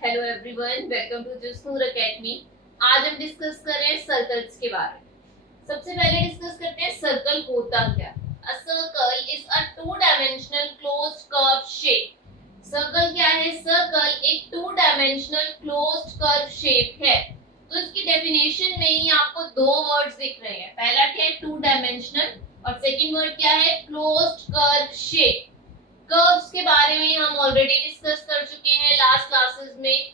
Hello everyone, welcome to Jasnoor academy. आज हम discuss कर रहे हैं सर्कल्स के बारे में। सबसे पहले डिस्कस करते हैं सर्कल होता क्या। A circle is a two dimensional closed curve shape. Circle क्या है? सर्कल एक two dimensional closed curve shape है। तो इसकी डेफिनेशन में ही आपको दो वर्ड्स दिख रहे हैं। पहला क्या है? टू डायमेंशनल, और सेकंड वर्ड क्या है? Closed curve shape. कर्व्स के बारे में हम ऑलरेडी डिस्कस कर चुके हैं लास्ट क्लासेस में।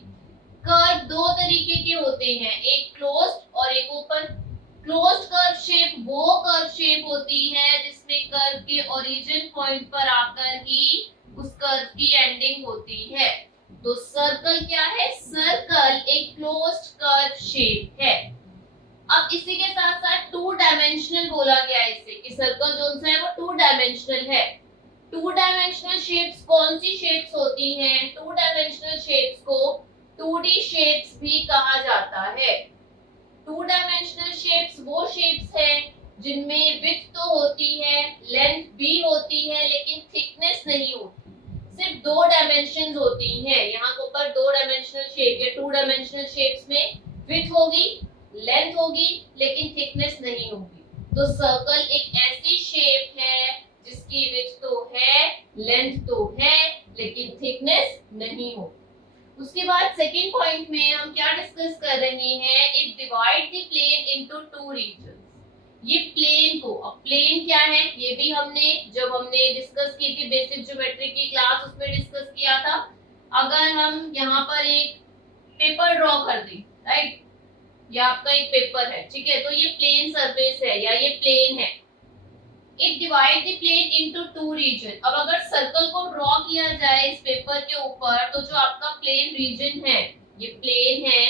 कर्व दो तरीके के होते हैं, एक क्लोज्ड और एक ओपन। क्लोज्ड कर्व शेप वो कर्व शेप होती है जिसमें कर्व के ओरिजिन पॉइंट पर आकर ही उस कर्व की एंडिंग होती है। तो सर्कल क्या है? सर्कल एक क्लोज्ड कर्व शेप है। अब इसी के साथ साथ टू डायमेंशनल बोला गया है इससे कि सर्कल जो है वो टू डायमेंशनल है। टू डायमेंशनल शेप्स कौन सी शेप्स होती हैं? टू डायमेंशनल शेप्स को 2D शेप्स भी कहा जाता है। टू डायमेंशनल शेप्स वो शेप्स हैं जिनमें विड्थ तो होती है, लेंथ भी होती है, लेकिन थिकनेस नहीं होती। सिर्फ दो डायमेंशंस होती हैं। यहाँ के ऊपर दो डायमेंशनल शेप या टू डायमेंशनल शेप्स में विड्थ होगी, लेंथ होगी, लेकिन थिकनेस नहीं होगी। तो सर्कल एक ऐसी शेप है जिसकी विड्थ तो है, लेंथ तो है, लेकिन थिकनेस नहीं हो। उसके बाद सेकंड पॉइंट में हम क्या डिस्कस कर रहे हैं? It divide the plane into two regions. ये प्लेन को, अब प्लेन क्या है ये भी हमने जब हमने डिस्कस की थी बेसिक ज्योमेट्री की क्लास उसमें डिस्कस किया था। अगर हम यहाँ पर एक पेपर ड्रॉ कर दें, राइट, ये आपका एक पेपर है, ठीक है, तो ये प्लेन सरफेस है या ये प्लेन है। It divide the plane into two region. अब अगर सर्कल को ड्रॉ किया जाए इस पेपर के ऊपर, तो जो आपका प्लेन रीजन है, ये प्लेन है,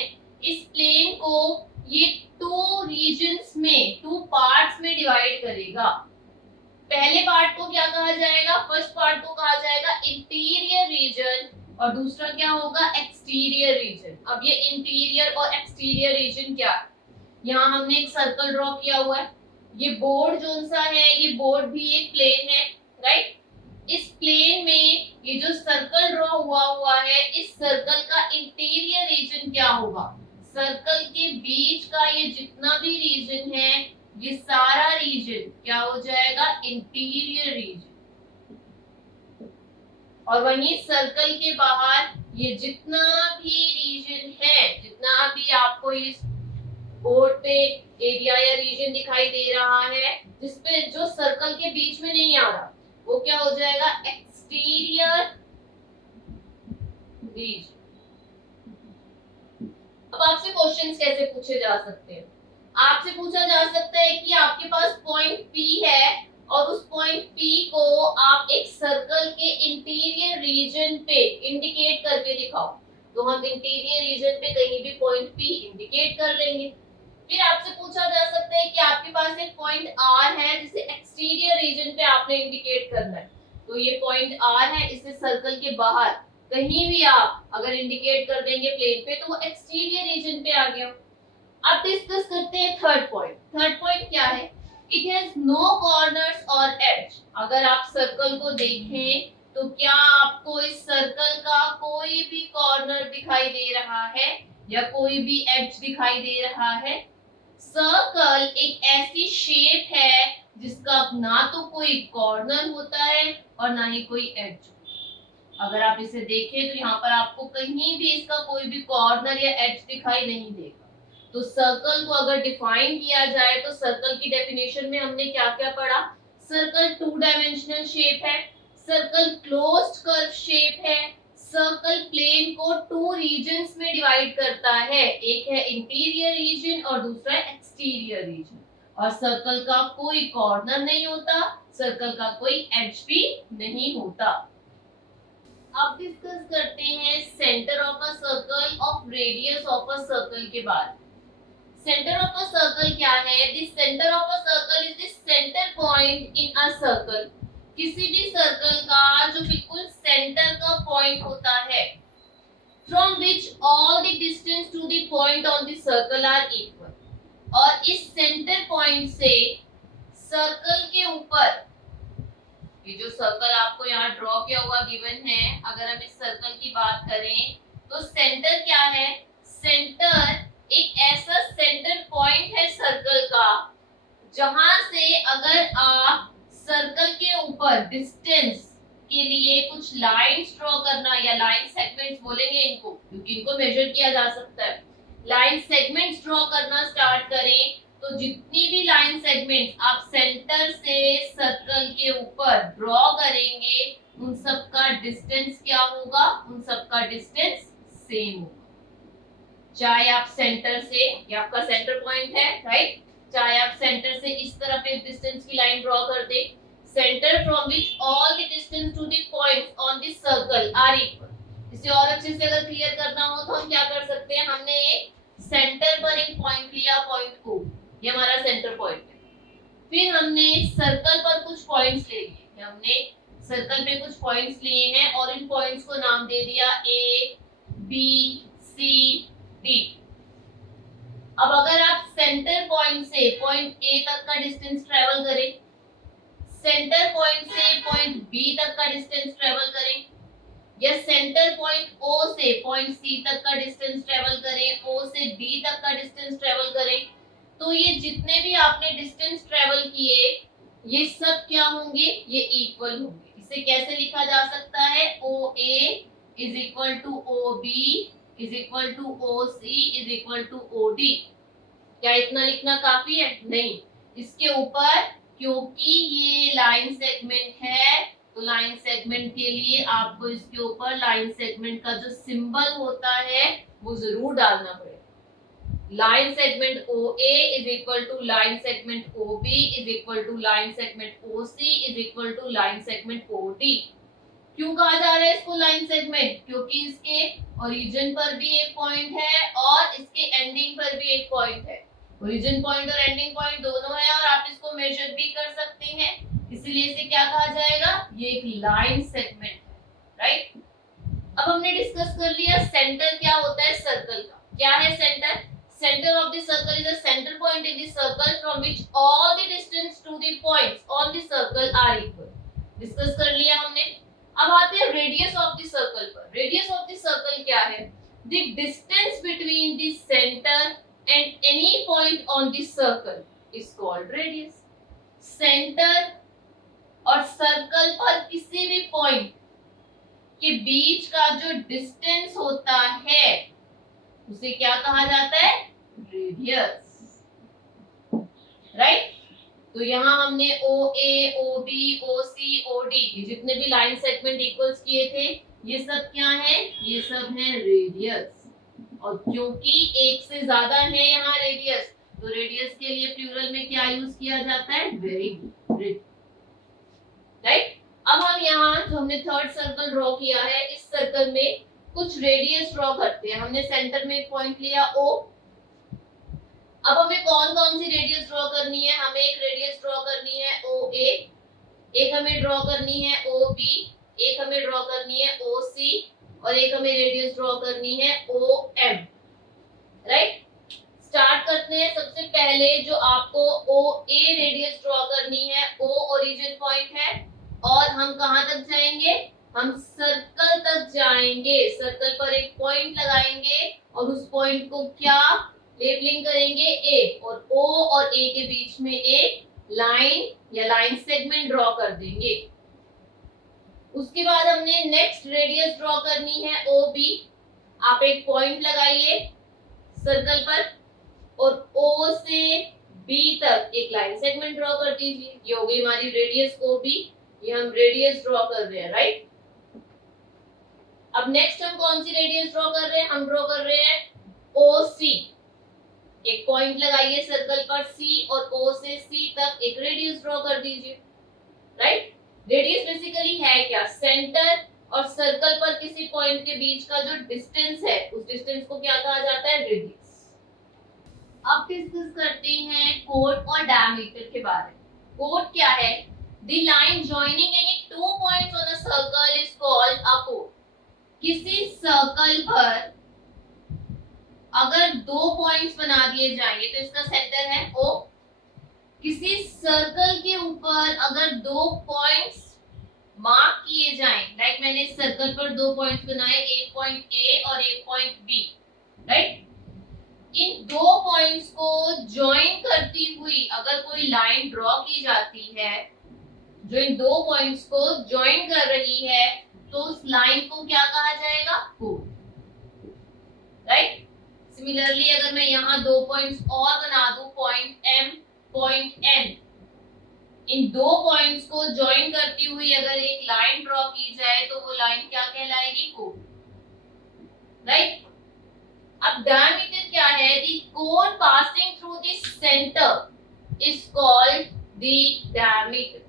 इस प्लेन को ये टू रीजन्स में, टू पार्ट्स में डिवाइड करेगा। पहले पार्ट को क्या कहा जाएगा? फर्स्ट पार्ट को कहा जाएगा इंटीरियर रीजन, और दूसरा क्या होगा? Exterior region. अब ये इंटीरियर और एक्सटीरियर रीजन क्या है? यहाँ हमने एक सर्कल ड्रॉ किया हुआ है। ये बोर्ड जो सा है, ये बोर्ड भी एक प्लेन है, राइट। इस प्लेन में ये जो सर्कल ड्रॉ हुआ है, इस सर्कल का इंटीरियर रीजन क्या होगा? सर्कल के बीच का ये जितना भी रीजन है, ये सारा रीजन क्या हो जाएगा? Interior region. और वहीं सर्कल के बाहर ये जितना भी रीजन है, जितना भी आपको इस बोर्ड पे एरिया या रीजन दिखाई दे रहा है, जिसपे जो सर्कल के बीच में नहीं आ रहा, वो क्या हो जाएगा? Exterior region. अब आपसे क्वेश्चंस कैसे पूछे जा सकते हैं? आपसे पूछा जा सकता है कि आपके पास पॉइंट P है और उस पॉइंट P को आप एक सर्कल के इंटीरियर रीजन पे इंडिकेट करके दिखाओ। तो हम इंटीरियर रीजन पे कहीं भी पॉइंट P इंडिकेट कर लेंगे। फिर आपसे पूछा जा सकता है कि आपके पास एक पॉइंट R है जिसे एक्सटीरियर रीजन पे आपने इंडिकेट करना है। तो ये पॉइंट R है, इसे सर्कल के बाहर कहीं भी आप अगर इंडिकेट कर देंगे प्लेन पे, तो वो एक्सटीरियर रीजन पे आ गया। अब डिस्कस करते हैं थर्ड पॉइंट। थर्ड पॉइंट क्या है? इट हैज नो कॉर्नर्स और एज। अगर आप सर्कल को देखें तो क्या आपको इस सर्कल का कोई भी कॉर्नर दिखाई दे रहा है या कोई भी एज दिखाई दे रहा है? सर्कल एक ऐसी शेप है जिसका ना तो कोई कॉर्नर होता है और ना ही कोई एज। अगर आप इसे देखें तो यहाँ पर आपको कहीं भी इसका कोई भी कॉर्नर या एज दिखाई नहीं देगा। तो सर्कल को अगर डिफाइन किया जाए तो सर्कल की डेफिनेशन में हमने क्या क्या पढ़ा? सर्कल टू डायमेंशनल शेप है, सर्कल क्लोज्ड कर्व शेप है, सर्कल प्लेन को टू रीजन्स में डिवाइड करता है, एक है इंटीरियर रीजन और दूसरा है एक्सटीरियर रीजन, और सर्कल का कोई कॉर्नर नहीं होता, सर्कल का कोई एज भी नहीं होता। अब डिस्कस करते हैं centre of a circle of radius of a circle के बारे में। सेंटर ऑफ अ सर्कल क्या है? The centre of a circle is the centre point in a circle. किसी भी सर्कल का जो बिल्कुल सेंटर का पॉइंट होता है, from which all the distance to the point on the circle are equal. और इस सेंटर पॉइंट से सर्कल के ऊपर, ये जो सर्कल आपको यहाँ ड्रॉ किया हुआ गिवन है, अगर हम इस सर्कल की बात करें तो सेंटर क्या है? सेंटर एक ऐसा सेंटर पॉइंट है सर्कल का जहां से अगर आप सर्कल के ऊपर डिस्टेंस के लिए कुछ लाइंस ड्रॉ करना, या लाइन सेगमेंट्स बोलेंगे इनको क्योंकि इनको मेजर किया जा सकता है, लाइन सेगमेंट्स ड्रॉ करना स्टार्ट करें, तो जितनी भी लाइन सेगमेंट्स आप सेंटर से सर्कल के ऊपर ड्रॉ करेंगे उन सब का डिस्टेंस क्या होगा? उन सब का डिस्टेंस सेम होगा। चाहे आप सेंटर से, ये आपका सेंटर पॉइंट है राइट, चाहे आप सेंटर से इस तरफ एक डिस्टेंस की लाइन ड्रॉ कर दे, centre from which all the distance to the points on the circle are equal. इसे और अच्छे से अगर क्लियर करना हो तो हम क्या कर सकते हैं, हमने एक सेंटर पर एक पॉइंट लिया, पॉइंट को, ये हमारा सेंटर पॉइंट है, फिर हमने सर्कल पर कुछ पॉइंट्स ले लिए, हमने सर्कल पे कुछ पॉइंट्स लिए हैं और इन पॉइंट्स को नाम दे दिया ए बी सी डी। अब अगर आप सेंटर पॉइंट से पॉइंट ए तक का डिस्टेंस ट्रेवल करें, सेंटर पॉइंट से पॉइंट बी तक का डिस्टेंस ट्रेवल करें, या सेंटर पॉइंट ओ से पॉइंट सी तक का डिस्टेंस ट्रेवल करें, ओ से डी तक का डिस्टेंस ट्रेवल करें, तो ये जितने भी आपने डिस्टेंस ट्रेवल किए ये सब क्या होंगे? ये इक्वल होंगे। इसे कैसे लिखा जा सकता है? O A is equal to O B is equal to O C is equal to O D. क्या इतना लिखना काफी है? नहीं, इसके ऊपर क्योंकि ये लाइन सेगमेंट है तो लाइन सेगमेंट के लिए आपको इसके ऊपर लाइन सेगमेंट का जो सिंबल होता है वो जरूर डालना पड़ेगा। Line segment OA is equal to line segment OB is equal to line segment OC is equal to line segment OD। क्यों कहा जा रहा है इसको लाइन सेगमेंट? क्योंकि इसके ओरिजिन पर भी एक पॉइंट है और इसके एंडिंग पर भी एक पॉइंट है। ओरिजिन पॉइंट और एंडिंग पॉइंट दोनों है और आप इसको मेजर भी कर सकते हैं, इसलिए इसे क्या कहा जाएगा? ये एक लाइन सेगमेंट है राइट। अब हमने डिस्कस कर लिया सेंटर क्या होता है सर्कल का। क्या है centre? Center of the circle is a center point in the circle from which all the distance to the points on the circle are equal. Discuss कर लिया हमने। अब आते हैं रेडियस ऑफ द सर्कल पर। रेडियस ऑफ द सर्कल क्या है? The distance between the center and any point on the circle is called radius. Centre और सर्कल पर किसी भी पॉइंट के बीच का जो डिस्टेंस होता है उसे क्या कहा जाता है? Radius right. तो यहाँ हमने OA, OB, OC, OD ये जितने भी लाइन सेगमेंट इक्वल्स किए थे ये सब क्या है? ये सब है रेडियस। और क्योंकि एक से ज्यादा है यहाँ रेडियस, तो रेडियस के लिए प्लूरल में क्या यूज किया जाता है? Very good right. अब हम यहाँ जो हमने थर्ड सर्कल ड्रॉ किया है इस सर्कल में कुछ रेडियस ड्रॉ करते हैं। हमने सेंटर में एक पॉइंट लिया O। अब हमें कौन कौन सी रेडियस ड्रॉ करनी है? हमें एक रेडियस ड्रॉ करनी है OA, एक हमें ड्रॉ करनी है OB, एक हमें ड्रॉ करनी है OC और एक हमें रेडियस ड्रॉ करनी है OM राइट। स्टार्ट करते हैं। सबसे पहले जो आपको OA रेडियस ड्रॉ करनी है, O ओरिजिन पॉइंट है और हम कहां तक जाएंगे? हम सर्कल तक जाएंगे। सर्कल पर एक पॉइंट लगाएंगे और उस पॉइंट को क्या लेबलिंग करेंगे? A, और O और A के बीच में एक लाइन या लाइन सेगमेंट ड्रॉ कर देंगे। उसके बाद हमने नेक्स्ट रेडियस ड्रॉ करनी है OB। आप एक पॉइंट लगाइए सर्कल पर और O से B तक एक लाइन सेगमेंट ड्रॉ कर दीजिए। ये हो गई हमारी रेडियस OB। ये हम रेडियस ड्रॉ कर रहे हैं राइट। अब नेक्स्ट हम कौन सी रेडियस ड्रॉ कर रहे हैं? हम ड्रॉ कर रहे हैं OC। एक पॉइंट लगाइए सर्कल पर C और O से C तक एक रेडियस ड्रॉ कर दीजिए राइट। रेडियस बेसिकली है क्या? सेंटर और सर्कल पर किसी पॉइंट के बीच का जो डिस्टेंस है उस डिस्टेंस को क्या कहा जाता है? रेडियस। अब डिस्कस करते हैं कोड और डायमीटर के बारे में। कोड क्या है? The line joining any two points on a circle is called a chord. किसी सर्कल पर अगर दो पॉइंट्स बना दिए जाएंगे तो इसका सेंटर है O। किसी सर्कल के ऊपर अगर दो पॉइंट्स मार्क किए जाएं, लाइक मैंने सर्कल पर दो पॉइंट्स बनाए, एक पॉइंट ए और एक पॉइंट बी, राइट। इन दो पॉइंट्स को ज्वाइन करती हुई अगर कोई लाइन ड्रॉ की जाती है जो इन दो पॉइंट्स को ज्वाइन कर रही है, तो उस लाइन को क्या कहा जाएगा? Code, right. सिमिलरली अगर मैं यहाँ दो पॉइंट्स और बना दूं, पॉइंट एम, पॉइंट एन, इन दो पॉइंट्स को ज्वाइन करती हुई अगर एक लाइन ड्रॉ की जाए तो वो लाइन क्या कहलाएगी? Code, right. अब डायमीटर क्या है? The code passing through the centre is called the diameter.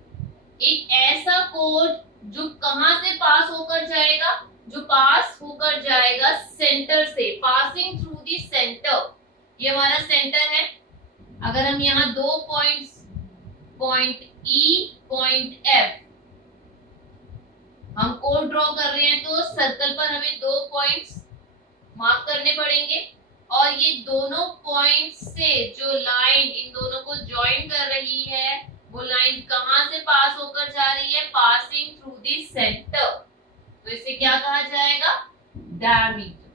एक ऐसा कोड जो कहां से पास होकर जाएगा? जो पास होकर जाएगा सेंटर से, पासिंग थ्रू द सेंटर। ये हमारा सेंटर है। अगर हम यहाँ दो पॉइंट्स, पॉइंट ई, पॉइंट एफ, हम कोड ड्रॉ कर रहे हैं तो सर्कल पर हमें दो पॉइंट्स मार्क करने पड़ेंगे और ये दोनों पॉइंट्स से जो लाइन इन दोनों को ज्वाइन कर रही है वो लाइन कहां से पास होकर जा रही है? Passing through the centre. तो इसे क्या कहा जाएगा? डायमीटर।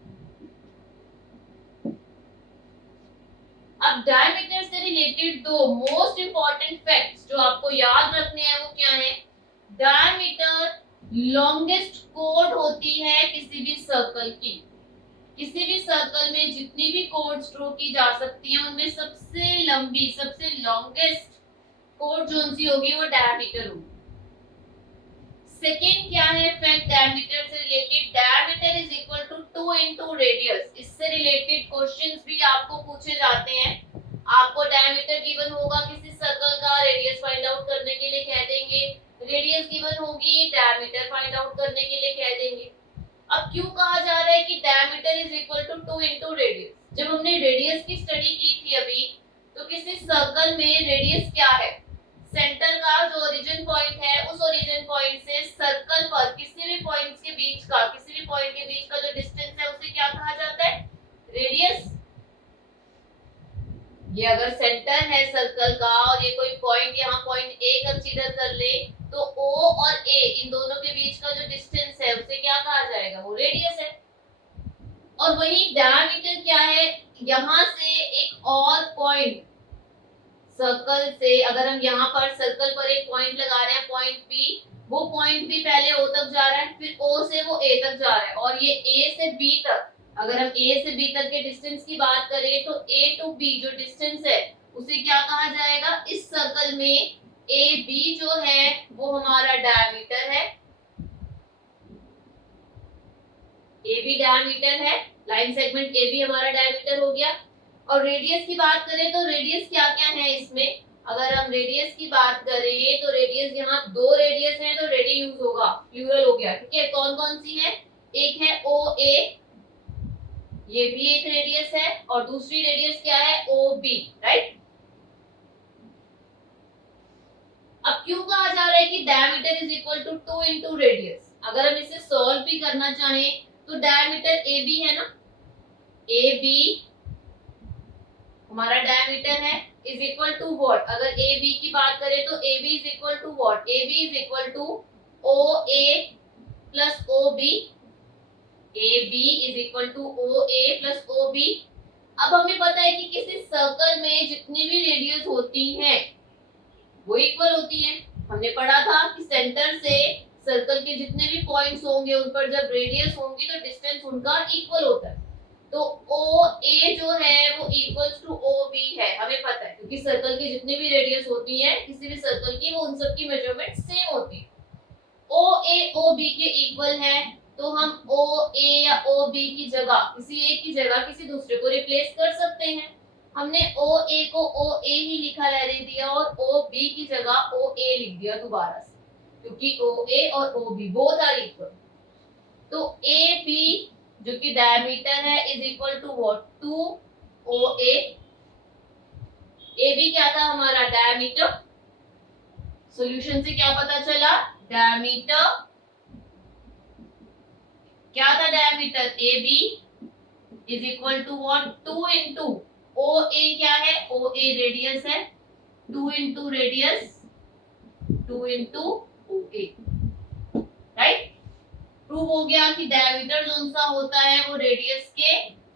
अब डायमीटर से रिलेटेड दो मोस्ट इंपॉर्टेंट फैक्ट्स जो आपको याद रखने हैं वो क्या है? डायमीटर लॉन्गेस्ट कोड होती है किसी भी सर्कल की। किसी भी सर्कल में जितनी भी कोड्स ड्रॉ की जा सकती हैं उनमें सबसे लंबी, सबसे लॉन्गेस्ट कोड जो सी होगी वो डायमीटर होगी। सेकेंड क्या है फैक्ट डायमीटर से related? Diameter is equal to 2 into radius. इससे रिलेटेड क्वेश्चंस भी आपको पूछे जाते हैं। आपको डायमीटर गिवन होगा किसी सर्कल का, रेडियस फाइंड आउट करने के लिए कह देंगे। रेडियस गिवन होगी, डायमीटर फाइंड आउट करने के लिए कह देंगे। अब क्यों कहा जा रहा है कि diameter is equal to 2 into radius? जब हमने रेडियस की स्टडी की थी अभी, तो किसी सर्कल में रेडियस क्या है? सेंटर का जो ओरिजिन पॉइंट है उस ओरिजिन पॉइंट से सर्कल पर किसी भी पॉइंट्स के बीच का, किसी भी पॉइंट के बीच का जो डिस्टेंस है उसे क्या कहा जाता है? रेडियस। ये अगर सेंटर है सर्कल का और ये कोई पॉइंट, यहाँ पॉइंट ए कंसीडर कर ले, तो O और A इन दोनों के बीच का जो डिस्टेंस है उसे क्या कहा जाएगा? वो रेडियस है। और वही डायमीटर क्या है? यहाँ से एक और पॉइंट सर्कल से, अगर हम यहाँ पर सर्कल पर एक पॉइंट लगा रहे हैं पॉइंट P, वो पॉइंट P पहले O तक जा रहा है, फिर O से वो A तक जा रहा है, और ये A से B तक, अगर हम A से B तक के डिस्टेंस की बात करें तो A टू B जो डिस्टेंस है उसे क्या कहा जाएगा? इस सर्कल में AB जो है वो हमारा डायमीटर है। AB डायमीटर है, लाइन सेगमेंट AB हमारा डायमीटर हो गया। और रेडियस की बात करें तो रेडियस क्या क्या है इसमें? अगर हम रेडियस की बात करें तो रेडियस, यहाँ दो रेडियस है तो रेडी यूज होगा, प्लूरल हो गया, ठीक है। कौन कौन सी है? एक है OA, ये भी एक रेडियस है, और दूसरी रेडियस क्या है? OB, right. अब क्यों कहा जा रहा है कि diameter is equal to 2 into radius? अगर हम इसे सॉल्व भी करना चाहें तो डायमीटर AB है ना, AB हमारा डायमीटर है, इज इक्वल टू व्हाट? अगर AB की बात करें तो AB is equal to what? AB is equal to OA plus OB। AB is equal to OA plus OB। अब हमें पता है कि किसी सर्कल में जितनी भी रेडियस होती हैं वो इक्वल होती है। हमने पढ़ा था कि सेंटर से सर्कल के जितने भी पॉइंट्स होंगे उन पर जब रेडियस होंगी तो डिस्टेंस उनका इक्वल होता है। तो OA जो है वो इक्वल्स टू OB है, हमें पता है, क्योंकि सर्कल की जितनी भी रेडियस होती है किसी भी सर्कल की, वो उन सब की मेजरमेंट सेम होती है। OA OB के इक्वल है, तो हम OA या OB की जगह, किसी एक की जगह किसी दूसरे को रिप्लेस कर सकते हैं। हमने OA को OA ही लिखा रहने दिया और OB की जगह OA लिख दिया दोबारा से, क्योंकि OA और OB बोथ आर इक्वल। तो AB जो कि डायमीटर है is equal to what? 2OA। AB क्या था हमारा? डायमीटर। सॉल्यूशन से क्या पता चला? डायमीटर क्या था? Diameter AB is equal to what? 2 into OA क्या है? OA रेडियस है, 2 into radius, 2 into OA, right. Prove prove हो गया कि डायमीटर जो सा होता है वो रेडियस के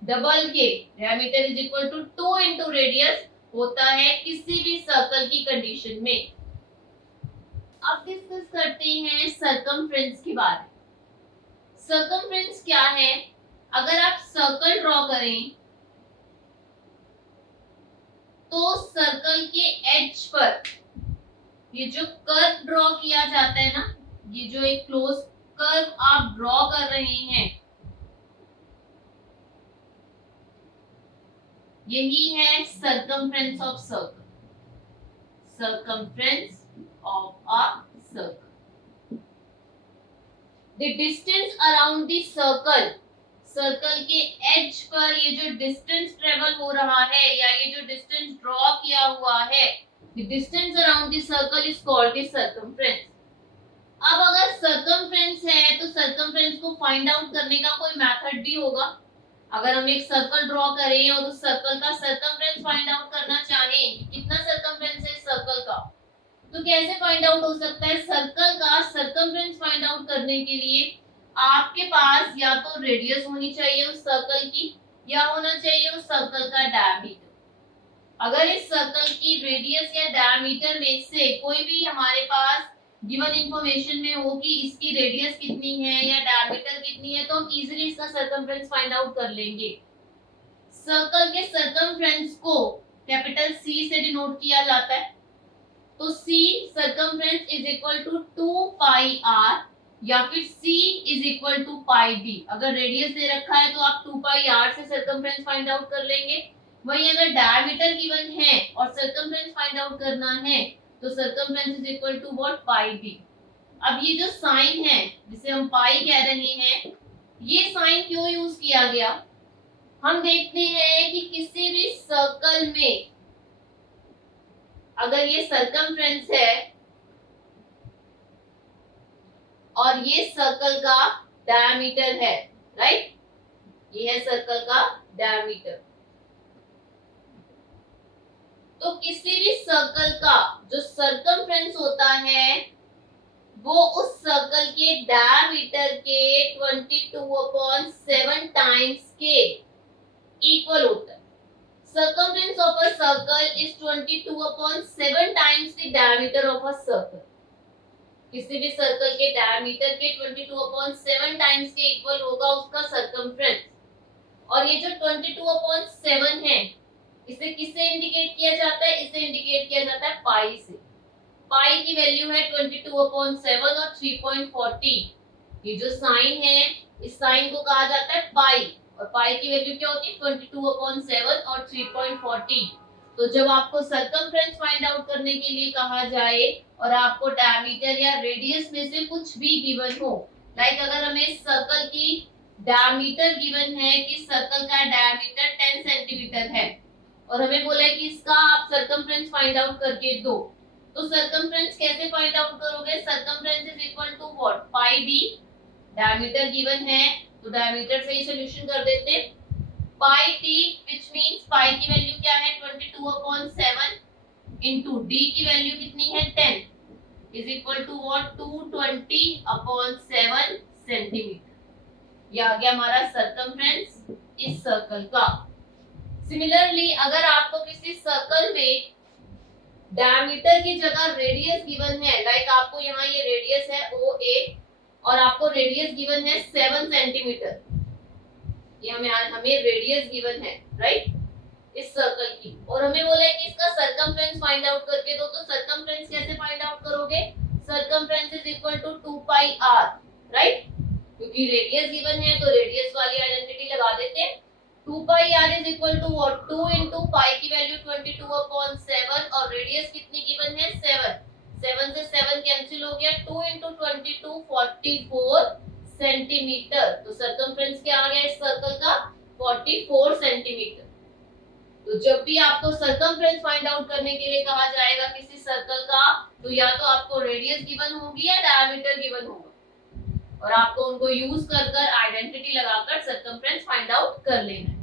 डबल के, diameter is equal to 2 into radius होता है किसी भी सर्कल की कंडीशन में। अब डिस्कस करते हैं सर्कमफ्रेंस के बारे में। सर्कमफ्रेंस क्या है? अगर आप सर्कल ड्रॉ करें तो सर्कल के एज पर ये जो कर्व ड्रॉ किया जाता है ना, ये जो एक क्लोज कर्व आप ड्रॉ कर रहे हैं, यही है circumference of circle, circumference of a circle. The distance around the circle, circle के एज पर ये जो डिस्टेंस ट्रेवल हो रहा है या ये जो डिस्टेंस ड्रॉ किया हुआ है, the distance around the circle is called the circumference. अब अगर सर्कमफ्रेंस है तो सर्कमफ्रेंस को फाइंड आउट करने का कोई मेथड भी होगा। अगर हम एक सर्कल ड्रॉ करें और उस सर्कल का सर्कमफ्रेंस फाइंड आउट करना चाहें, कितना सर्कमफ्रेंस है सर्कल का, तो कैसे फाइंड आउट हो सकता है? सर्कल का सर्कमफ्रेंस फाइंड आउट करने के लिए आपके पास या तो रेडियस होनी चाहिए उस सर्कल की, या होना चाहिए उस सर्कल का डायमीटर। अगर इस सर्कल की रेडियस या डायमीटर में से कोई भी हमारे पास गिवन इंफॉर्मेशन में हो कि इसकी रेडियस कितनी है या डायमीटर कितनी है, तो हम इजीली इसका सर्कमफ्रेंस फाइंड आउट कर लेंगे। सर्कल के सर्कमफ्रेंस को कैपिटल सी से डिनोट किया जाता है, तो C circumference is equal to 2 pi r या फिर C is equal to pi d। अगर रेडियस दे रखा है तो आप 2 पाई r से सर्कमफ्रेंस फाइंड आउट कर लेंगे। वहीं अगर डायमीटर गिवन है और सर्कमफ्रेंस फाइंड आउट करना है तो circumference is equal to what? Pi d। अब ये जो साइन है जिसे हम पाई कह रहे हैं, ये साइन क्यों यूज किया गया? हम देखते हैं कि किसी भी सर्कल में अगर ये सर्कमफ्रेंस है और ये सर्कल का डायमीटर है, राइट, ये है सर्कल का डायमीटर, तो किसी भी सर्कल का जो सर्कमफ्रेंस होता है वो उस सर्कल के डायमीटर के 22/7 टाइम्स के इक्वल होता है। Circumference of a circle is 22/7 times the diameter of a circle. किसी भी सर्कल के डायमीटर के 22/7 टाइम्स के इक्वल होगा उसका सर्कमफ्रेंस। और ये जो 22/7 है, इसे किससे इंडिकेट किया जाता है? इसे इंडिकेट किया जाता है पाई से। पाई की वैल्यू है 22/7 और 3.40। ये जो साइन है, इस साइन को कहा जाता है पाई, और पाई की वैल्यू क्या होती है? 22/7 और 3.40। तो जब आपको सर्कमफ्रेंस फाइंड आउट करने के लिए कहा जाए और आपको डायमीटर या रेडियस में से कुछ भी गिवन हो, लाइक अगर हमें सर्कल की डायमीटर गिवन है कि सर्कल का डायमीटर 10 सेंटीमीटर है और हमें बोला है कि इसका आप सर्कमफ्रेंस फाइंड आउट करके दो, तो सर्कमफ्रेंस कैसे फाइंड आउट करोगे? Circumference is equal to what? Pi d। Diameter given है तो डायमीटर से ही सॉल्यूशन कर देते हैं। Pi d which means pi की वैल्यू क्या है? 22/7 इनटू d की वैल्यू कितनी है? 10 is equal to what? 220/7 centimetre. ये आ गया हमारा सर्कमफ्रेंस इस सर्कल का। सिमिलरली अगर आपको किसी सर्कल में डायमीटर की जगह रेडियस गिवन है, लाइक आपको यहाँ ये रेडियस है OA और आपको रेडियस गिवन है 7 सेंटीमीटर, ये हमें रेडियस गिवन है, राइट, इस सर्कल की, और हमें बोला है कि इसका सर्कमफ्रेंस फाइंड आउट करके दो, तो सर्कमफ्रेंस कैसे फाइंड आउट करोगे? Circumference is equal to 2 pi r, right, क्योंकि रेडियस गिवन है तो रेडियस वाली आइडेंटिटी लगा देते हैं। 2 पाई r is equal to what? 2 into pi की वैल्यू 22/7 और रेडियस कितनी गिवन है? 7। 7 से 7 कैंसिल हो गया, 2 इनटू 22 44 सेंटीमीटर। तो सर्कमफ्रेंस क्या आ गया इस सर्कल का? 44 सेंटीमीटर। तो जब भी आपको सर्कमफ्रेंस फाइंड आउट करने के लिए कहा जाएगा किसी सर्कल का, तो या तो आपको रेडियस गिवन होगी या डायमीटर गिवन होगा, और आपको उनको यूज कर कर आइडेंटिटी लगाकर सर्कमफ्रेंस फाइंड आउट कर लेना है।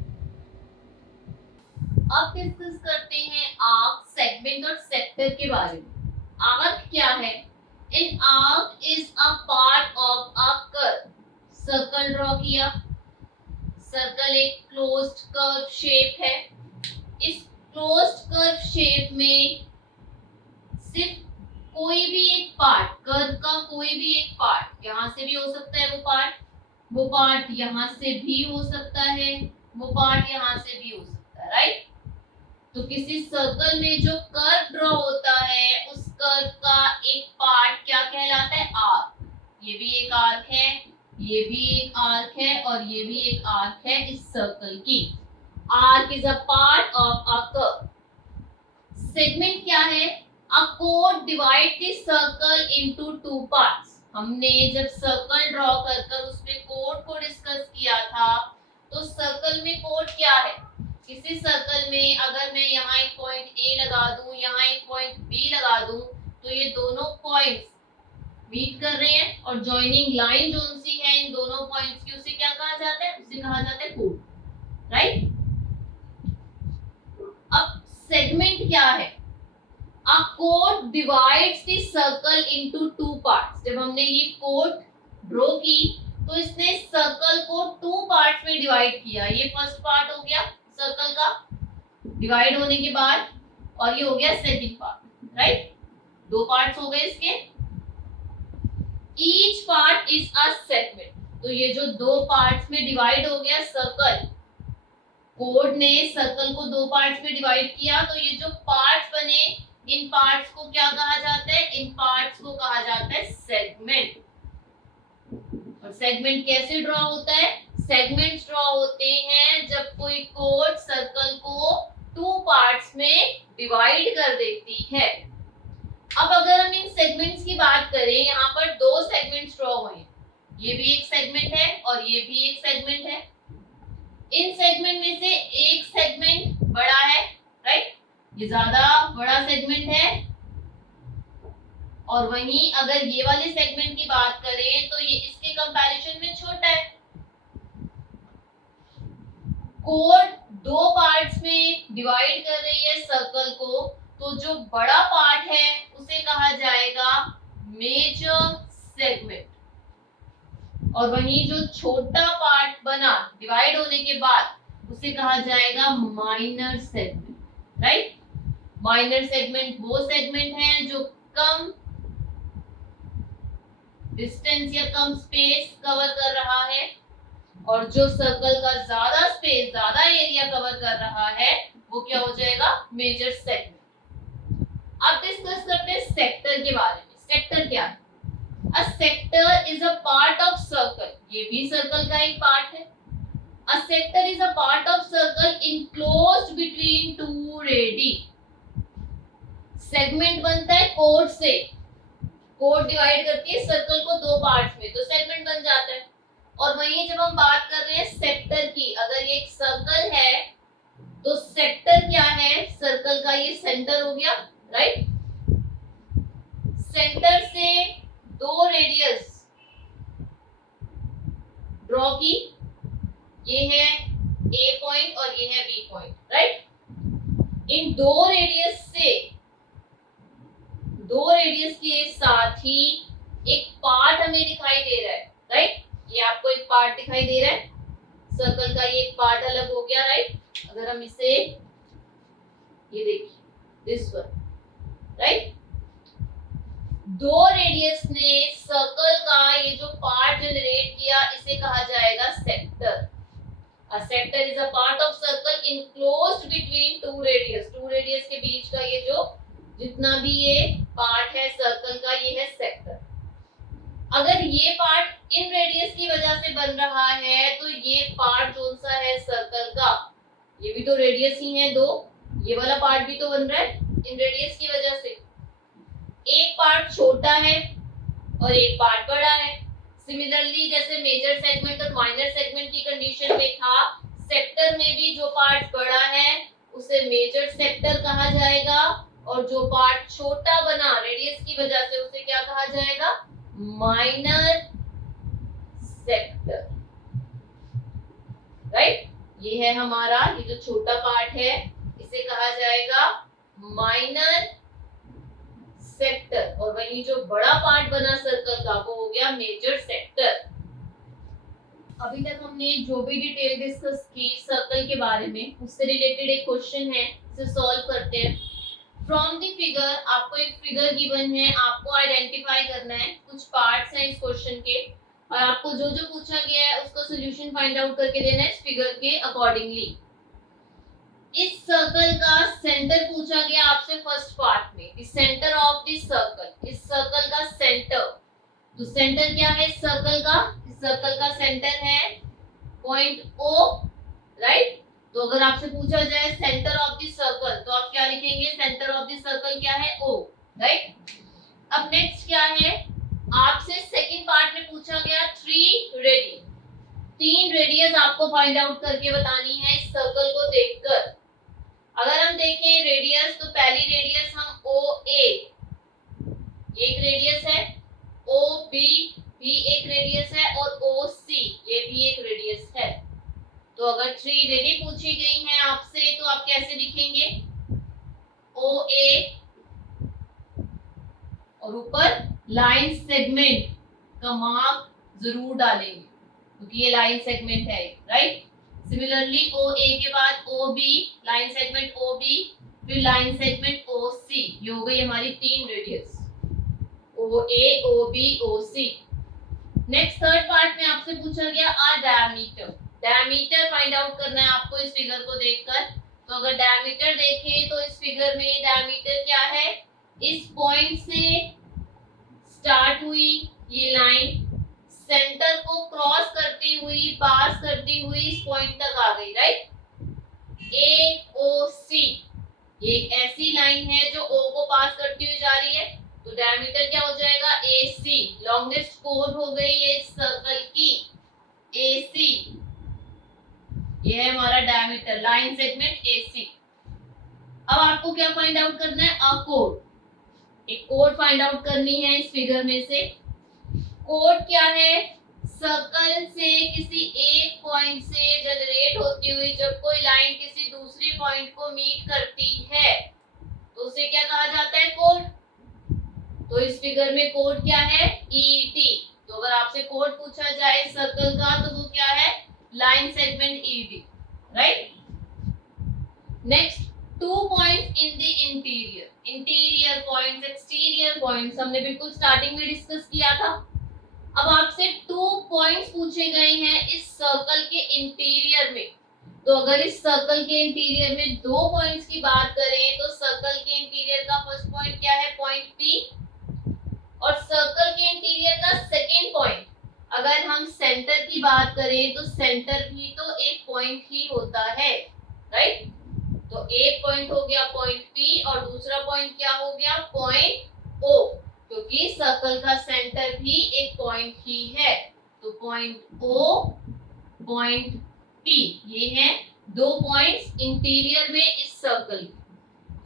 अब डिस्कस करते हैं आर्क, सेगमेंट और सेक्टर के बारे में। आर्क क्या है? An arc is a part of a curve. Circle draw किया। सर्कल एक क्लोज्ड कर्व शेप है। इस क्लोज्ड कर्व शेप में सिर्फ कोई भी एक पार्ट, कर्व का कोई भी एक पार्ट, यहां से भी हो सकता है वो पार्ट यहां से भी हो सकता है, वो पार्ट यहां से भी हो सकता है, राइट। तो किसी सर्कल में जो कर्व ड्रॉ होता है उस कर्व का एक पार्ट क्या कहलाता है? आर्क। ये भी एक आर्क है, ये भी एक आर्क है और ये भी एक आर्क है इस सर्कल की। Arc is a part of a curve. Segment क्या है? A chord divide the circle into two parts. हमने जब सर्कल ड्रॉ कर उसमें कोड को डिस्कस किया था, तो सर्कल में कोड क्या है? किसी सर्कल में अगर मैं यहाँ एक पॉइंट ए लगा दूं, यहाँ एक पॉइंट बी लगा दूं, तो ये दोनों पॉइंट्स मीट कर रहे हैं और जॉइनिंग लाइन जो सी है इन दोनों पॉइंट्स की, उसे क्या कहा जाता है? उसे कहा जाता है कोड, राइट। अब सेगमेंट क्या है? A chord divides the circle into two parts. जब हमने ये कोड ड्रॉ की तो इसने सर्कल को टू पार्ट्स में डिवाइड किया। ये फर्स्ट पार्ट हो गया सर्कल का डिवाइड होने के बाद, और ये हो गया सेकंड पार्ट, राइट। दो पार्ट्स हो गए इसके। Each part is a segment. तो ये जो दो पार्ट्स में डिवाइड हो गया सर्कल, कोड ने सर्कल को दो पार्ट्स में डिवाइड किया, तो ये जो पार्ट्स बने इन पार्ट्स को क्या कहा जाता है? इन पार्ट्स को कहा जाता है सेगमेंट। और सेगमेंट कैसे ड्रॉ होता है? सेगमेंट्स ड्रॉ होते हैं जब कोई कोड सर्कल को टू पार्ट्स में डिवाइड कर देती है। अब अगर हम इन सेगमेंट्स की बात करें, यहाँ पर दो सेगमेंट्स ड्रॉ हुए हैं, ये भी एक सेगमेंट है और ये भी एक सेगमेंट है। इन सेगमेंट में से एक सेगमेंट बड़ा है, राइट, ये ज्यादा बड़ा सेगमेंट है, और वहीं अगर ये वाले सेगमेंट की बात करें तो ये इसके कंपैरिजन में छोटा है। कोड दो पार्ट्स में डिवाइड कर रही है सर्कल को, तो जो बड़ा पार्ट है उसे कहा जाएगा मेजर सेगमेंट, और वहीं जो छोटा पार्ट बना डिवाइड होने के बाद उसे कहा जाएगा minor segment, right. Minor segment वो सेगमेंट है जो कम डिस्टेंस या कम स्पेस कवर कर रहा है, और जो सर्कल का ज्यादा स्पेस, ज्यादा एरिया कवर कर रहा है वो क्या हो जाएगा? Major segment. अब डिस्कस करते हैं सेक्टर के बारे में। सेक्टर क्या है? A sector is a part of circle. ये भी सर्कल का एक पार्ट है। A sector is a part of circle enclosed between two ready. Segment बनता है कोड से। कोड डिवाइड करती है सर्कल को दो पार्ट्स में, तो सेगमेंट बन जाता है। और वहीं जब हम बात कर रहे हैं सेक्टर की, अगर ये एक सर्कल है तो सेक्टर क्या है? सर्कल का ये सेंटर हो गया, राइट। सेंटर से दो रेडियस ड्रॉ की, ये है ए पॉइंट और ये है बी पॉइंट, राइट। इन दो रेडियस के साथ ही एक पार्ट हमें दिखाई दे रहा है, राइट। ये आपको एक पार्ट दिखाई दे रहा है सर्कल का, ये एक पार्ट अलग हो गया, राइट। अगर हम इसे, ये देखिए दिस वन, राइट। दो रेडियस ने सर्कल का ये जो पार्ट जनरेट किया, इसे कहा जाएगा sector. A sector is a part of circle enclosed between two radius. Two radius के बीच का ये जो जितना भी ये पार्ट है सर्कल का, ये है सेक्टर। अगर ये पार्ट इन रेडियस की वजह से बन रहा है तो ये पार्ट कौन सा है सर्कल का? ये भी तो रेडियस ही है दो, ये वाला पार्ट भी तो बन रहा है इन रेडियस की वजह से। एक पार्ट छोटा है और एक पार्ट बड़ा है। सिमिलरली जैसे मेजर सेगमेंट और माइनर सेगमेंट की कंडीशन में था, सेक्टर में भी जो पार्ट बड़ा है उसे मेजर सेक्टर कहा जाएगा, और जो पार्ट छोटा बना रेडियस की वजह से उसे क्या कहा जाएगा? Minor sector, right. ये है हमारा, ये जो छोटा पार्ट है इसे कहा जाएगा माइनर सेक्टर, और वही जो बड़ा पार्ट बना सर्कल का वो हो गया मेजर सेक्टर। अभी तक हमने जो भी डिटेल डिस्कस की सर्कल के बारे में, उससे रिलेटेड एक क्वेश्चन है, इसे सॉल्व करते हैं। फ्रॉम द फिगर, आपको एक फिगर गिवन है, आपको आइडेंटिफाई करना है, कुछ पार्ट्स हैं इस क्वेश्चन के, और आपको जो जो पूछा गया है उसका सोल्यूशन फाइंड आउट करके देना है इस फिगर के अकॉर्डिंगली। इस सर्कल का सेंटर पूछा गया आपसे फर्स्ट पार्ट में, the centre of the circle, इस सर्कल का सेंटर। तो सेंटर क्या है इस सर्कल का? इस सर्कल का सेंटर है पॉइंट O, राइट। तो अगर आपसे पूछा जाए सेंटर ऑफ द सर्कल, तो आप क्या लिखेंगे? सेंटर ऑफ द सर्कल क्या है? O, right. अब नेक्स्ट क्या है, आपसे सेकंड पार्ट में पूछा गया 3 रेडियस, 3 रेडियस आपको फाइंड आउट करके बतानी है इस सर्कल को देखकर। अगर हम देखें रेडियस, तो पहली रेडियस हम OA, एक रेडियस है, OB भी एक रेडियस है, और OC ये भी एक रेडियस है। तो अगर 3 रेडियस पूछी गई हैं आपसे, तो आप कैसे लिखेंगे? OA और ऊपर लाइन सेगमेंट का मार्क जरूर डालेंगे, क्योंकि ये लाइन सेगमेंट है, राइट। सिमिलरली OA के बाद OB, लाइन सेगमेंट OB, फिर लाइन सेगमेंट OC, ये हो गई हमारी 3 radius, OA, OB, OC। Next third part में आपसे पूछा गया डायमीटर, डायमीटर फाइंड आउट करना है आपको इस फिगर को देखकर। तो अगर डायमीटर देखें तो इस फिगर में डायमीटर क्या है, इस पॉइंट से स्टार्ट हुई ये लाइन, सेंटर को क्रॉस करती हुई, पास करती हुई इस पॉइंट तक आ गई, राइट। AOC ये एक ऐसी लाइन है जो O को पास करती हुई जा रही है, तो डायमीटर क्या हो जाएगा? AC, लॉन्गेस्ट कोर हो गई है इस सर्कल की, AC, ये है हमारा डायमीटर, लाइन सेगमेंट AC। अब आपको क्या फाइंड आउट करना है? कोड, एक कोड फाइंड आउट करनी है इस फिगर में से। कोड क्या है? सर्कल से किसी एक पॉइंट से जनरेट होती हुई जब कोई लाइन किसी दूसरे पॉइंट को मीट करती है, तो उसे क्या कहा जाता है? कोड। तो इस फिगर में कोड क्या है? ET। तो अगर आपसे कोड पूछा जाए सर्कल का, तो वो क्या है? Line segment ED, right. Next, 2 points in the interior, interior points, exterior points हमने बिल्कुल स्टार्टिंग में डिस्कस किया था। अब आपसे 2 पॉइंट्स पूछे गए हैं इस सर्कल के इंटीरियर में। तो अगर इस सर्कल के इंटीरियर में 2 पॉइंट्स की बात करें, तो सर्कल के इंटीरियर का फर्स्ट पॉइंट क्या है? पॉइंट P, और सर्कल के इंटीरियर का सेकंड पॉइंट, अगर हम सेंटर की बात करें, तो सेंटर भी तो एक पॉइंट ही होता है, राइट। तो एक पॉइंट हो गया पॉइंट P, और दूसरा पॉइंट क्या हो गया? पॉइंट O, क्योंकि सर्कल का सेंटर भी एक पॉइंट ही है। तो पॉइंट O, पॉइंट P, ये हैं 2 पॉइंट्स इंटीरियर में इस सर्कल।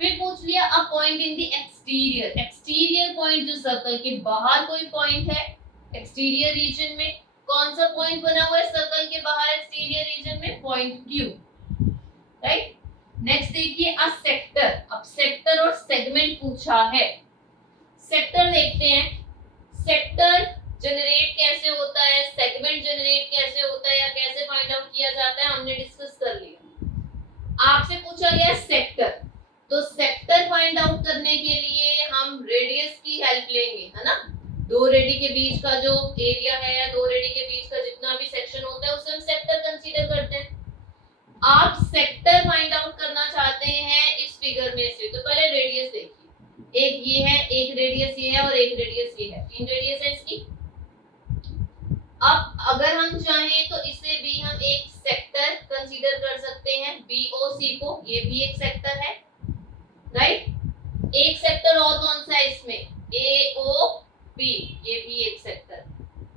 फिर पूछ लिया a point in the exterior, exterior point जो सर्कल के बाहर कोई पॉइंट है, एक्सटीरियर रीजन में कौन सा पॉइंट बना हुआ है सर्कल के बाहर एक्सटीरियर रीजन में? Point Q, right. नेक्स्ट देखिए अ सेक्टर, अब सेक्टर और सेगमेंट पूछा है। सेक्टर देखते हैं, सेक्टर जनरेट कैसे होता है, सेगमेंट जनरेट कैसे होता है, या कैसे फाइंड आउट किया जाता है, हमने डिस्कस कर लिया। आपसे पूछा गया सेक्टर, तो सेक्टर फाइंड आउट करने के लिए हम रेडियस की हेल्प लेंगे, है ना। 2 रेडी के बीच का जो एरिया है, या 2 रेडी के बीच का जितना भी सेक्शन होता है, उसे हम सेक्टर कंसीडर करते हैं। आप सेक्टर फाइंड आउट करना चाहते हैं इस फिगर में से, तो पहले रेडियस देखिए, एक ये है, एक रेडियस ये है, और एक रेडियस ये है, 3 रेडियस है इसकी। अब अगर हम चाहें तो इसे भी हम एक सेक्टर कंसीडर कर सकते हैं, BOC को, ये भी एक सेक्टर है, राइट। एक सेक्टर और कौन सा है इसमें? AOB, ये भी एक सेक्टर,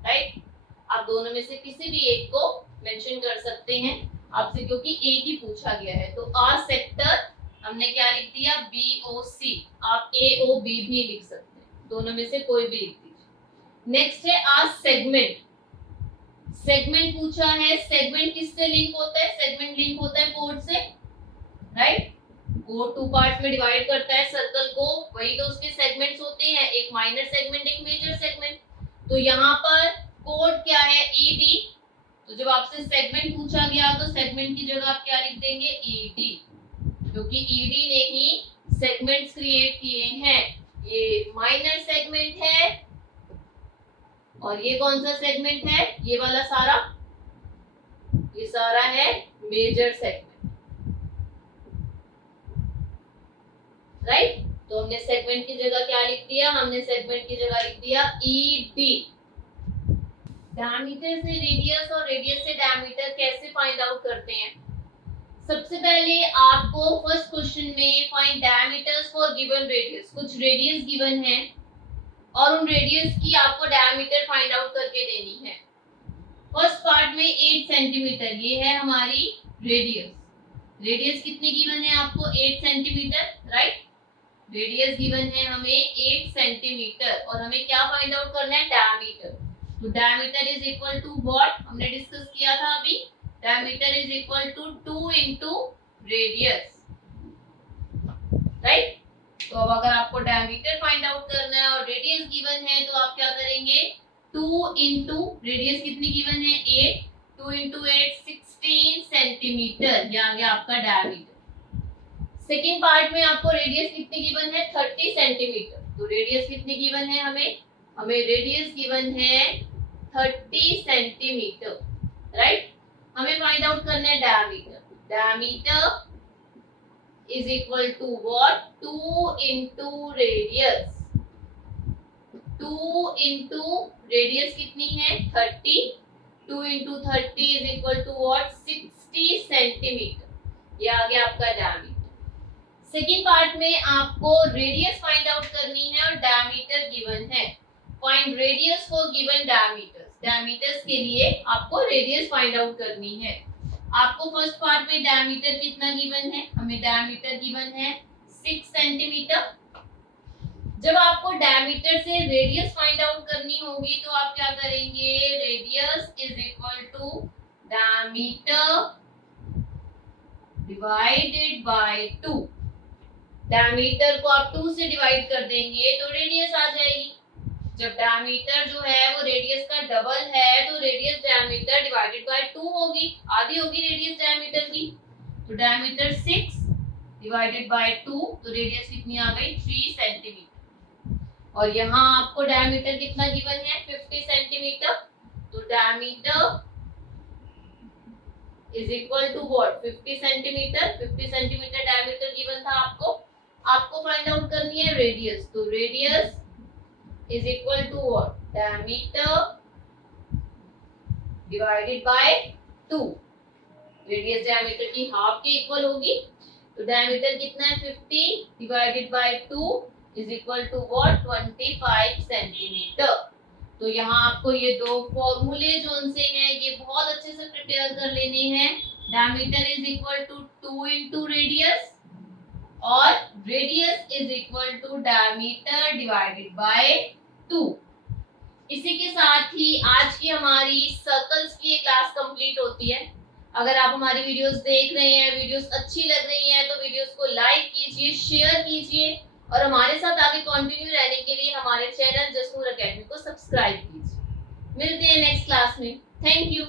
राइट। आप दोनों में से किसी भी एक को मेंशन कर सकते हैं आपसे, क्योंकि एक ही पूछा गया है। तो आ सेक्टर हमने क्या लिख दिया? BOC, आप AOB भी लिख सकते हैं, दोनों में से कोई भी लिख दीजिए। नेक्स्ट है आ सेगमेंट, सेगमेंट पूछा है, सेगमेंट किससे लिंक होता है? सेगमेंट लिंक होता है कोड से, राइट। कोड 2 पार्ट्स में डिवाइड करता है सर्कल को, वही तो उसके सेगमेंट्स होते हैं, एक माइनर सेगमेंट, एक मेजर सेगमेंट। तो यहाँ पर कोड क्या है? ED, तो जब आपसे सेगमेंट पूछा गया तो सेगमेंट की जगह आप क्या लिख देंगे, ईडी, क्योंकि ईडी ने ही सेगमेंट्स क्रिएट किए हैं। ये माइनर सेगमेंट है और ये कौन सा सेगमेंट है, ये वाला सारा, ये सारा है मेजर सेगमेंट, राइट। तो हमने सेगमेंट की जगह क्या लिख दिया, हमने सेगमेंट की जगह लिख दिया ईडी। डायमीटर से रेडियस और रेडियस से डायमीटर कैसे फाइंड आउट करते हैं? सबसे पहले आपको फर्स्ट क्वेश्चन में find diameters for given radius, कुछ रेडियस गिवन है और उन रेडियस की आपको डायमीटर फाइंड आउट करके देनी है। फर्स्ट पार्ट में 8 सेंटीमीटर, ये है हमारी रेडियस। रेडियस कितनी गिवन है आपको, 8 सेंटीमीटर, राइट। रेडियस गिवन है हमें 8 सेंटीमीटर और हमें क्या फाइंड आउट करना है, डायमीटर। तो diameter is equal to what, हमने डिस्कस किया था अभी, diameter is equal to 2 into radius, right. तो अब अगर आपको डायमीटर फाइंड आउट करना है और रेडियस गिवन है तो आप क्या करेंगे, 2 इंटू रेडियस कितनी गिवन है, 8, 2 इंटू 8 16 सेंटीमीटर, ये आ गया आपका डायमीटर। सेकेंड पार्ट में आपको रेडियस कितनी गिवन है, 30 सेंटीमीटर। तो रेडियस कितनी गिवन है हमें रेडियस गिवन है 30 सेंटीमीटर, राइट। हमें फाइंड आउट करना है diameter. Diameter is equal to what, 2 into radius. 2 into radius कितनी है, 30, 2 into 30 is equal to what, 60 centimetre, ये आ गया आपका डायमीटर। सेकेंड पार्ट में आपको रेडियस फाइंड आउट करनी है और डायमीटर गिवन है। Find radius for given diameters, diameters के लिए आपको रेडियस फाइंड आउट करनी है। आपको फर्स्ट पार्ट में डायमीटर कितना गिवन है, हमें डायमीटर गिवन है 6 सेंटीमीटर। जब आपको डायमीटर से रेडियस फाइंड आउट करनी होगी तो आप क्या करेंगे, radius is equal to diameter divided by 2। Diameter को आप 2 से डिवाइड कर देंगे तो रेडियस आ जाएगी। जब डायमीटर जो है वो रेडियस का डबल है तो रेडियस डायमीटर डिवाइडेड बाय 2 होगी, आधी होगी रेडियस डायमीटर की। तो डायमीटर 6 डिवाइडेड बाय 2, तो रेडियस कितनी आ गई, 3 सेंटीमीटर। और यहाँ आपको डायमीटर कितना गिवन है, 50 सेंटीमीटर। तो diameter is equal to what, 50 centimetre. 50 centimetre diameter given था आपको फाइंड आउट करनी है रेडियस। तो radius is equal to what, diameter divided by 2। Radius diameter की हाफ के इक्वल होगी। तो डायमीटर कितना है, 50 divided by 2 is equal to what, 25 centimetre. तो यहाँ आपको ये दो फॉर्मूले जो उनसे हैं ये बहुत अच्छे से प्रिपेयर कर लेने हैं। Diameter is equal to 2 into radius और radius is equal to diameter divided by 2। इसी के साथ ही आज की हमारी सर्कल्स की क्लास कंप्लीट होती है। अगर आप हमारी वीडियोस देख रहे हैं, वीडियोस अच्छी लग रही हैं तो वीडियोस को लाइक कीजिए, शेयर कीजिए और हमारे साथ आगे कंटिन्यू रहने के लिए हमारे चैनल जसनूर एकेडमी को सब्सक्राइब कीजिए। मिलते हैं नेक्स्ट क्लास में। Thank you.